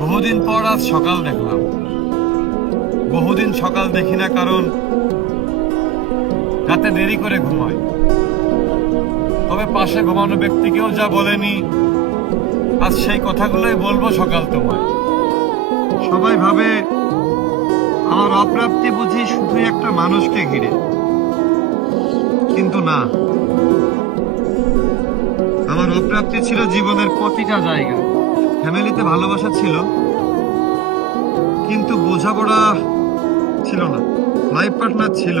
বহুদিন পর আজ সকাল দেখলাম। বহুদিন সকাল দেখি না, কারণ রাতে দেরি করে ঘুমাই। তবে পাশে ঘুমানো ব্যক্তিকেও যা বলেনি, আজ সেই কথাগুলোই বলবো সকাল তোমায়। সবাই ভাবে আমার অপ্রাপ্তি বুঝি শুধু একটা মানুষকে ঘিরে, কিন্তু না, আমার অপ্রাপ্তি ছিল জীবনের প্রতিটা জায়গা। ফ্যামিলিতে ভালোবাসা ছিল, কিন্তু বোঝাপড়া ছিল না। লাইফ পার্টনার ছিল,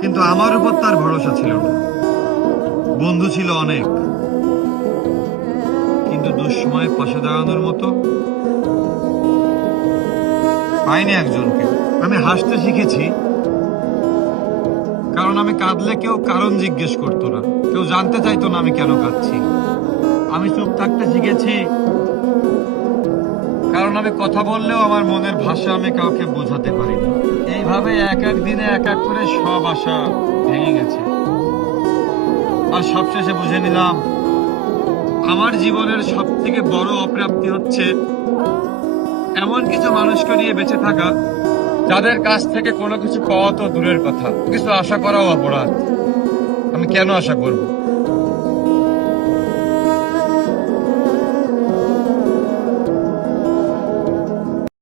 কিন্তু আমার উপর তার ভরসা ছিল না। বন্ধু ছিল অনেক, কিন্তু দুঃসময়ে পাশে দাঁড়ানোর মতো পাইনি একজনকে। আমি হাসতে শিখেছি, কারণ আমি কাঁদলে কেউ কারণ জিজ্ঞেস করতো না, কেউ জানতে চাইতো না আমি কেন কাঁদছি। আমি চুপ থাকতে শিখেছি, কারণ আমি কথা বললেও আমার মনের ভাষা আমি কাউকে বোঝাতে পারিনি। এইভাবে এক এক দিনে এক এক করে সব আশা ভেঙে গেছে। আর সবশেষে বুঝে নিলাম, আমার জীবনের সব থেকে বড় অপ্রাপ্তি হচ্ছে এমন কিছু মানুষকে নিয়ে বেঁচে থাকা, যাদের কাছ থেকে কোনো কিছু পাওয়া তো দূরের কথা, কিছু আশা করাও অপরাধ। আমি কেন আশা করব?